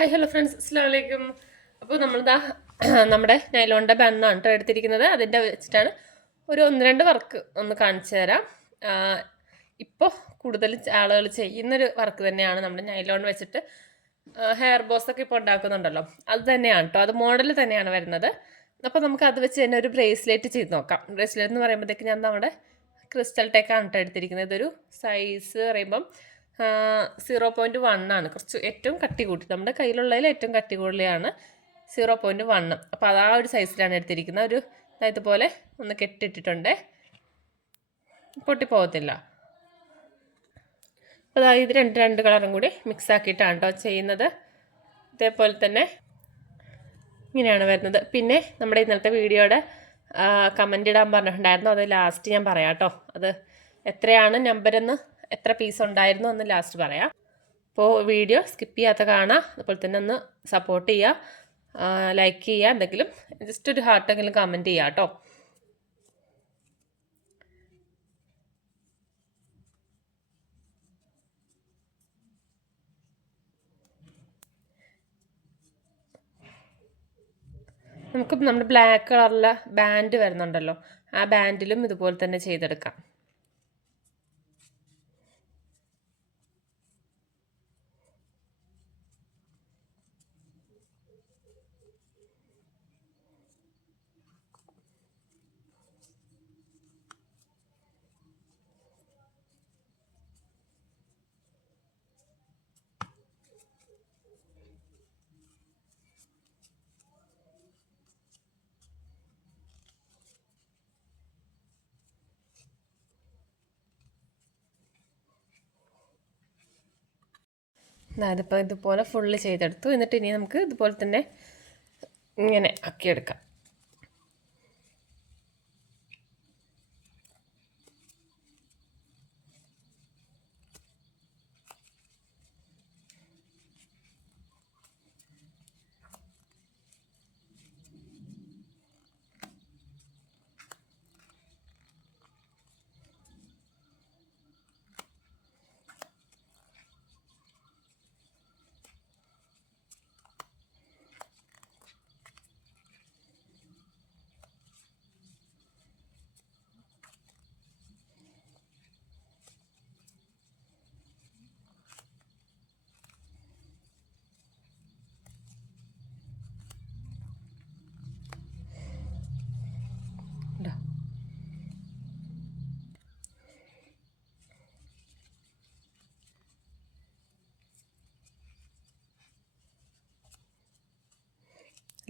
Hi hello friends, അസ്സലാമു അലൈക്കും. അപ്പോൾ നമ്മളിതാ നമ്മുടെ നൈലോണിൻ്റെ ബണ്ണാണ് കേട്ടോ എടുത്തിരിക്കുന്നത്. അതിൻ്റെ വെച്ചിട്ടാണ് ഒരു ഒന്ന് രണ്ട് വർക്ക് ഒന്ന് കാണിച്ചു തരാം. ഇപ്പോൾ കൂടുതൽ ആളുകൾ ചെയ്യുന്നൊരു വർക്ക് തന്നെയാണ് നമ്മുടെ നൈലോൺ വെച്ചിട്ട് ഹെയർ ബോസൊക്കെ ഇപ്പോൾ ഉണ്ടാക്കുന്നുണ്ടല്ലോ, അത് തന്നെയാണ് കേട്ടോ. അത് മോഡൽ തന്നെയാണ് വരുന്നത്. അപ്പോൾ നമുക്ക് അത് വെച്ച് തന്നെ ഒരു ബ്രേസ്ലെറ്റ് ചെയ്ത് നോക്കാം. ബ്രേസ്ലെറ്റ് എന്ന് പറയുമ്പോഴത്തേക്ക് ഞാൻ നമ്മുടെ ക്രിസ്റ്റൽ ടെക്കാണ് കേട്ടോ എടുത്തിരിക്കുന്നത്. ഇതൊരു സൈസ് പറയുമ്പം 0.1 ആണ്. കുറച്ച് ഏറ്റവും കട്ടി കൂട്ടി നമ്മുടെ കയ്യിലുള്ളതിൽ ഏറ്റവും കട്ടി കൂടുതലാണ് 0.1. അപ്പോൾ അത് ആ ഒരു സൈസിലാണ് എടുത്തിരിക്കുന്നത്. ഒരു ഇതുപോലെ ഒന്ന് കെട്ടിട്ടിട്ടുണ്ട്, പൊട്ടിപ്പോകത്തില്ല. അപ്പോൾ ഇത് രണ്ട് കളറും കൂടി മിക്സ് ആക്കിയിട്ടാണ് കേട്ടോ ചെയ്യുന്നത്. ഇതേപോലെ തന്നെ ഇങ്ങനെയാണ് വരുന്നത്. പിന്നെ നമ്മുടെ ഇന്നലത്തെ വീഡിയോയുടെ കമൻ്റ് ഇടാൻ പറഞ്ഞിട്ടുണ്ടായിരുന്നു, അത് ലാസ്റ്റ് ഞാൻ പറയാം കേട്ടോ. അത് എത്രയാണ് നമ്പരെന്ന്, എത്ര പീസ് ഉണ്ടായിരുന്നു എന്ന് ലാസ്റ്റ് പറയാം. അപ്പോൾ വീഡിയോ സ്കിപ്പ് ചെയ്യാത്ത കാണാം. അതുപോലെ തന്നെ ഒന്ന് സപ്പോർട്ട് ചെയ്യുക, ലൈക്ക് ചെയ്യുക, എന്തെങ്കിലും ജസ്റ്റ് ഒരു ഹാർട്ടെങ്കിലും കമൻറ്റ് ചെയ്യുക കേട്ടോ. നമുക്ക് നമ്മുടെ ബ്ലാക്ക് കളറിലെ ബാൻഡ് വരുന്നുണ്ടല്ലോ, ആ ബാൻഡിലും ഇതുപോലെ തന്നെ ചെയ്തെടുക്കാം. അതിപ്പോൾ ഇതുപോലെ ഫുള്ള് ചെയ്തെടുത്തു. എന്നിട്ട് ഇനി നമുക്ക് ഇതുപോലെ തന്നെ ഇങ്ങനെ ആക്കിയെടുക്കാം.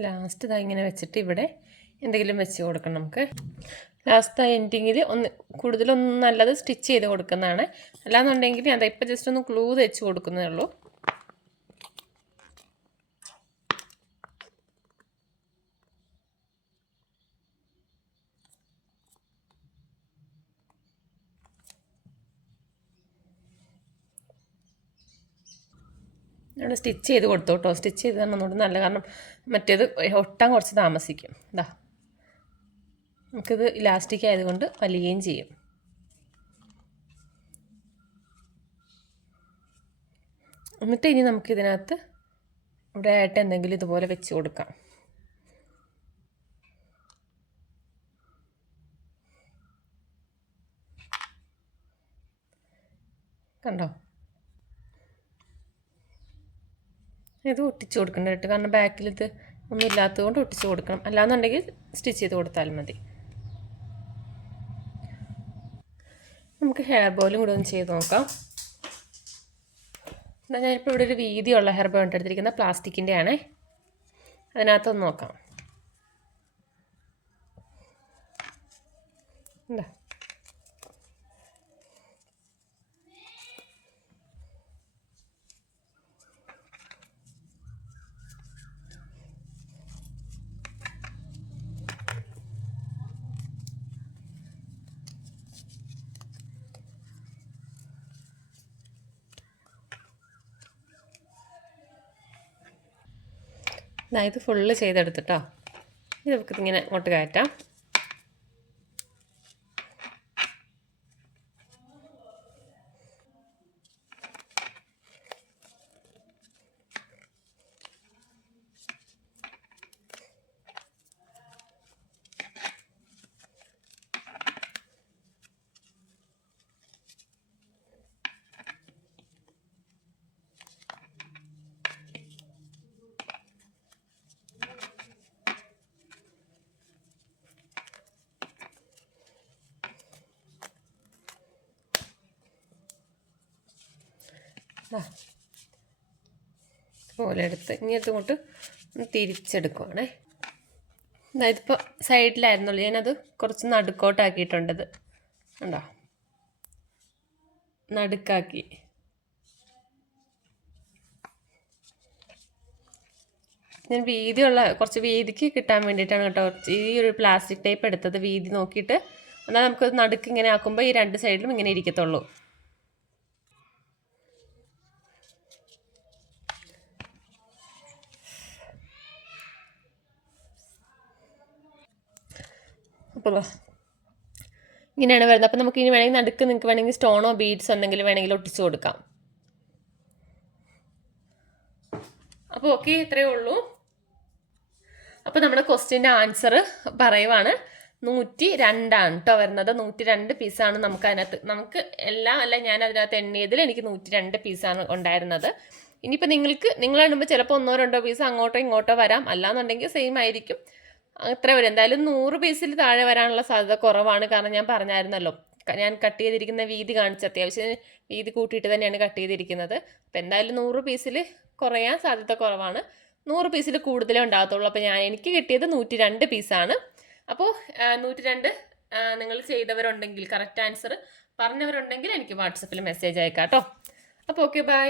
ലാസ്റ്റ് ഇതാ ഇങ്ങനെ വെച്ചിട്ട് ഇവിടെ എന്തെങ്കിലും വെച്ച് കൊടുക്കണം. നമുക്ക് ലാസ്റ്റ് എൻഡിങ്ങിൽ കൂടുതലൊന്നും നല്ലത് സ്റ്റിച്ച് ചെയ്ത് കൊടുക്കുന്നതാണ്. അല്ലാന്നുണ്ടെങ്കിൽ അതാ ഇപ്പം ജസ്റ്റ് ഒന്ന് ഗ്ലൂ വെച്ച് കൊടുക്കുന്നതേ ഉള്ളൂ. അവിടെ സ്റ്റിച്ച് ചെയ്ത് കൊടുത്തു കേട്ടോ. സ്റ്റിച്ച് ചെയ്ത് തന്നെ ഒന്നുകൂടി നല്ല, കാരണം മറ്റേത് ഒട്ടാൻ കുറച്ച് താമസിക്കും. ഇതാ നമുക്കിത് ഇലാസ്റ്റിക് ആയതുകൊണ്ട് വലിയുകയും ചെയ്യും. എന്നിട്ട് ഇനി നമുക്കിതിനകത്ത് ഇവിടെ ആയിട്ട് എന്തെങ്കിലും ഇതുപോലെ വെച്ച് കൊടുക്കാം. കണ്ടോ, ഇത് ഒട്ടിച്ച് കൊടുക്കണ്ട കേട്ടോ, കാരണം ബാക്കിൽ ഇത് ഒന്നും ഇല്ലാത്തത് കൊണ്ട് ഒട്ടിച്ച് കൊടുക്കണം. അല്ലാന്നുണ്ടെങ്കിൽ സ്റ്റിച്ച് ചെയ്ത് കൊടുത്താലും മതി. നമുക്ക് ഹെയർ ബോയിലും കൂടെ ഒന്ന് ചെയ്ത് നോക്കാം. എന്നാൽ ഞാനിപ്പോൾ ഇവിടെ ഒരു വീതിയുള്ള ഹെയർ ബോൾ എടുത്തിരിക്കുന്നത് പ്ലാസ്റ്റിക്കിൻ്റെ ആണേ. അതിനകത്തൊന്ന് നോക്കാം. എന്താ ഇത് ഫുള്ള് ചെയ്തെടുത്തിട്ടോ. ഇത് നമുക്കിതിങ്ങനെ അങ്ങോട്ട് കയറ്റാം. ഇതുപോലെ എടുത്ത് ഇനി ഇങ്ങോട്ട് തിരിച്ചെടുക്കുവാണേ. ഇതിപ്പോൾ സൈഡിലായിരുന്നുള്ളൂ, ഞാനത് കുറച്ച് നടുക്കോട്ടാക്കിയിട്ടുണ്ടത് ഉണ്ടോ, നടുക്കാക്കി. ഞാൻ കുറച്ച് വീതിക്ക് കിട്ടാൻ വേണ്ടിയിട്ടാണ് കേട്ടോ ഈ ഒരു പ്ലാസ്റ്റിക് ടൈപ്പ് എടുത്തത്, വീതി നോക്കിയിട്ട്. എന്നാൽ നമുക്ക് നടുക്ക് ഇങ്ങനെ ആക്കുമ്പോൾ ഈ രണ്ട് സൈഡിലും ഇങ്ങനെ ഇരിക്കത്തുള്ളൂ. അപ്പോൾ ഇങ്ങനെയാണ് വരുന്നത്. അപ്പോൾ നമുക്ക് ഇനി വേണമെങ്കിൽ നടുക്ക് നിങ്ങൾക്ക് വേണമെങ്കിൽ സ്റ്റോണോ ബീഡ്സോ എന്തെങ്കിലും വേണമെങ്കിൽ ഒട്ടിച്ചു കൊടുക്കാം. അപ്പോൾ ഓക്കെ, ഇത്രയേ ഉള്ളൂ. അപ്പോൾ നമ്മുടെ ക്വസ്റ്റ്യൻ്റെ ആൻസർ പറയുവാണ്. 102 കേട്ടോ വരുന്നത്. 102 പീസാണ് നമുക്ക് അതിനകത്ത്, നമുക്ക് എല്ലാം അല്ല ഞാൻ അതിനകത്ത് എണ്ണിയതിൽ എനിക്ക് 102 പീസാണ് ഉണ്ടായിരുന്നത്. ഇനിയിപ്പോൾ നിങ്ങൾ എണ്ണുമ്പോൾ ചിലപ്പോൾ 1-2 പീസ് അങ്ങോട്ടോ ഇങ്ങോട്ടോ വരാം, അല്ലാന്നുണ്ടെങ്കിൽ സെയിം ആയിരിക്കും. അത്ര വരും. എന്തായാലും 100 പീസിൽ താഴെ വരാനുള്ള സാധ്യത കുറവാണ്. കാരണം ഞാൻ പറഞ്ഞായിരുന്നല്ലോ, ഞാൻ കട്ട് ചെയ്തിരിക്കുന്ന വീതി കാണിച്ച് അത്യാവശ്യം വീതി കൂട്ടിയിട്ട് തന്നെയാണ് കട്ട് ചെയ്തിരിക്കുന്നത്. അപ്പോൾ എന്തായാലും 100 പീസിൽ കുറയാൻ സാധ്യത കുറവാണ്. 100 പീസിൽ കൂടുതലേ ഉണ്ടാകത്തുള്ളൂ. അപ്പോൾ എനിക്ക് കിട്ടിയത് 102 പീസാണ്. അപ്പോൾ 102 നിങ്ങൾ ചെയ്തവരുണ്ടെങ്കിൽ, കറക്റ്റ് ആൻസർ പറഞ്ഞവരുണ്ടെങ്കിൽ എനിക്ക് വാട്സപ്പിൽ മെസ്സേജ് അയക്കാം കേട്ടോ. അപ്പോൾ ഓക്കെ, ബൈ.